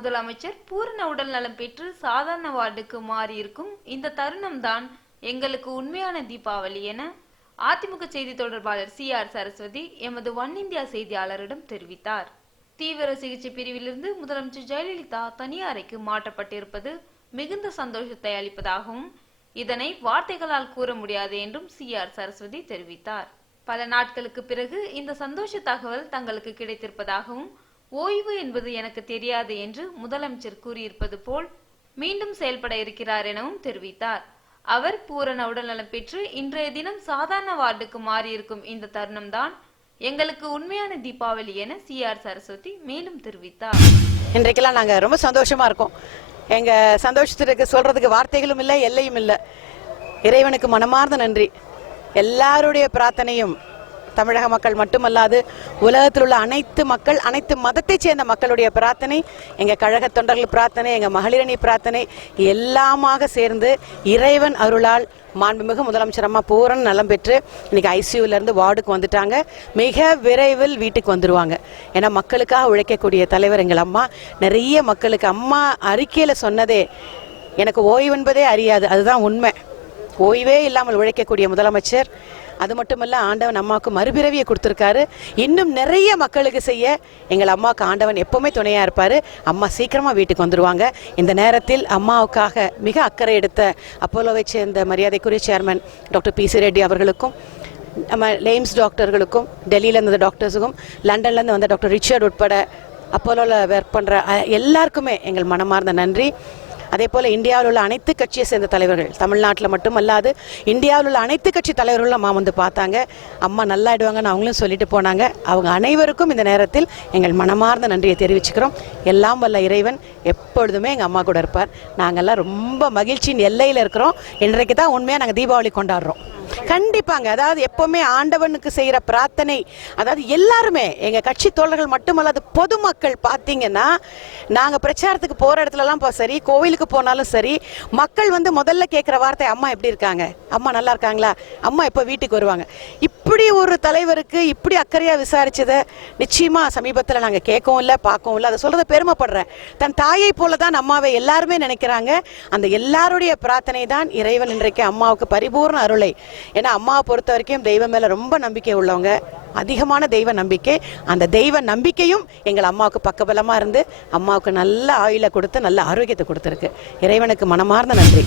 முதலமைச்சர் பூரண உடல் நலம் பெற்று சாதாரண வார்டுக்கு மாறியிருக்கும் இந்த தருணம்தான் எங்களுக்கு உண்மையான தீபாவளி என அதிமுக செய்தி தொடர்பாளர் சி ஆர் சரஸ்வதி எமது ஒன் இந்தியா செய்தியாளரிடம் தெரிவித்தார். தீவிர சிகிச்சை பிரிவிலிருந்து முதலமைச்சர் ஜெயலலிதா தனியாரைக்கு மாற்றப்பட்டிருப்பது மிகுந்த சந்தோஷத்தை அளிப்பதாகவும் இதனை வார்த்தைகளால் கூற முடியாது என்றும் சி ஆர் சரஸ்வதி தெரிவித்தார். பல நாட்களுக்கு பிறகு இந்த சந்தோஷ தகவல் தங்களுக்கு கிடைத்திருப்பதாகவும் ஓய்வு என்பது எனக்கு தெரியாது என்று முதலமைச்சர் கூறியிருப்பது போல் மீண்டும் செயல்பட இருக்கிறார் எனவும் தெரிவித்தார். அவர் பூரண உடல்நலம் பெற்று இன்றைய தினம் சாதாரண வார்டுக்கு மாறியிருக்கும் இந்த தருணம்தான் எங்களுக்கு உண்மையான தீபாவளி என சி ஆர் சரஸ்வதி மேலும் தெரிவித்தார். இன்றைக்கெல்லாம் நாங்கள் ரொம்ப சந்தோஷமா இருக்கோம். எங்க சந்தோஷத்திற்கு சொல்றதுக்கு வார்த்தைகளும் இல்லை எல்லையும் இல்லை. இறைவனுக்கு மனமார்ந்த நன்றி. எல்லாருடைய பிரார்த்தனையும் தமிழக மக்கள் மட்டுமல்லாது உலகத்தில் உள்ள அனைத்து மக்கள் அனைத்து மதத்தை சேர்ந்த மக்களுடைய பிரார்த்தனை எங்க கழக தொண்டர்கள் பிரார்த்தனை எங்க மகளிரணி பிரார்த்தனை எல்லாமாக சேர்ந்து இறைவன் அருளால் மாண்புமிகு முதலமைச்சர் அம்மா பூரண நலம் பெற்று இன்னைக்கு ஐசியூல இருந்து வார்டுக்கு வந்துட்டாங்க. மிக விரைவில் வீட்டுக்கு வந்துருவாங்க. ஏன்னா மக்களுக்காக உழைக்கக்கூடிய தலைவர் எங்கள் அம்மா. நிறைய மக்களுக்கு அம்மா அறிக்கையில சொன்னதே எனக்கு ஓய்வு என்பதே அறியாது. அதுதான் உண்மை. ஓய்வே இல்லாமல் உழைக்கக்கூடிய முதலமைச்சர். அது மட்டுமல்ல ஆண்டவன் அம்மாவுக்கு மறுபிறவியை கொடுத்துருக்காரு. இன்னும் நிறைய மக்களுக்கு செய்ய எங்கள் அம்மாவுக்கு ஆண்டவன் எப்போவுமே துணையாக இருப்பார். அம்மா சீக்கிரமாக வீட்டுக்கு வந்துடுவாங்க இந்த நேரத்தில் அம்மாவுக்காக மிக அக்கறை எடுத்த அப்போலோவை சேர்ந்த மரியாதைக்குரிய chairman doctor P C Reddy அவர்களுக்கும் நம்ம லேம்ஸ் டாக்டர்களுக்கும் டெல்லியிலேருந்து டாக்டர்ஸுக்கும் லண்டன்லேருந்து வந்த டாக்டர் ரிச்சர்ட் உட்பட அப்போலோவில் ஒர்க் பண்ணுற எல்லாருக்குமே எங்கள் மனமார்ந்த நன்றி. அதே போல் இந்தியாவில் உள்ள அனைத்து கட்சியை சேர்ந்த தலைவர்கள் தமிழ்நாட்டில் மட்டும் அல்லாது இந்தியாவில் உள்ள அனைத்து கட்சி தலைவர்களும் அம்மா வந்து பார்த்தாங்க. அம்மா நல்லாயிடுவாங்கன்னு அவங்களும் சொல்லிட்டு போனாங்க. அவங்க அனைவருக்கும் இந்த நேரத்தில் எங்கள் மனமார்ந்த நன்றியை தெரிவிச்சுக்கிறோம். எல்லாம் வல்ல இறைவன் எப்பொழுதுமே எங்கள் அம்மா கூட இருப்பார். நாங்கள்லாம் ரொம்ப மகிழ்ச்சியின் எல்லையில் இருக்கிறோம். இன்றைக்கு தான் உண்மையாக நாங்கள் தீபாவளி கொண்டாடுறோம். கண்டிப்பாங்க. அதாவது எப்பவுமே ஆண்டவனுக்கு செய்கிற பிரார்த்தனை அதாவது எல்லாருமே எங்கள் கட்சி தோழர்கள் மட்டுமல்லாது பொதுமக்கள் பார்த்தீங்கன்னா நாங்கள் பிரச்சாரத்துக்கு போகிற இடத்துலலாம் இப்போ சரி கோவிலுக்கு போனாலும் சரி மக்கள் வந்து முதல்ல கேட்குற வார்த்தை அம்மா எப்படி இருக்காங்க? அம்மா நல்லா இருக்காங்களா? அம்மா எப்போ வீட்டுக்கு வருவாங்க? இப்படி ஒரு தலைவருக்கு இப்படி அக்கறையாக விசாரிச்சதை நிச்சயமாக சமீபத்தில் நாங்கள் கேட்கவும் இல்லை பார்க்கவும் இல்லை அதை சொல்கிறத பெருமைப்படுறேன். தன் தாயை போல தான் அம்மாவை எல்லாருமே நினைக்கிறாங்க. அந்த எல்லாருடைய பிரார்த்தனை தான் இறைவன் இன்றைக்கு அம்மாவுக்கு பரிபூர்ண அருளை. ஏன்னா அம்மாவை பொறுத்த வரைக்கும் தெய்வம் மேலே ரொம்ப நம்பிக்கை உள்ளவங்க. அதிகமான தெய்வ நம்பிக்கை. அந்த தெய்வ நம்பிக்கையும் எங்கள் அம்மாவுக்கு பக்கபலமாக இருந்து அம்மாவுக்கு நல்ல ஆயுளை கொடுத்து நல்ல ஆரோக்கியத்தை கொடுத்துருக்கு. இறைவனுக்கு மனமார்ந்த நன்றி.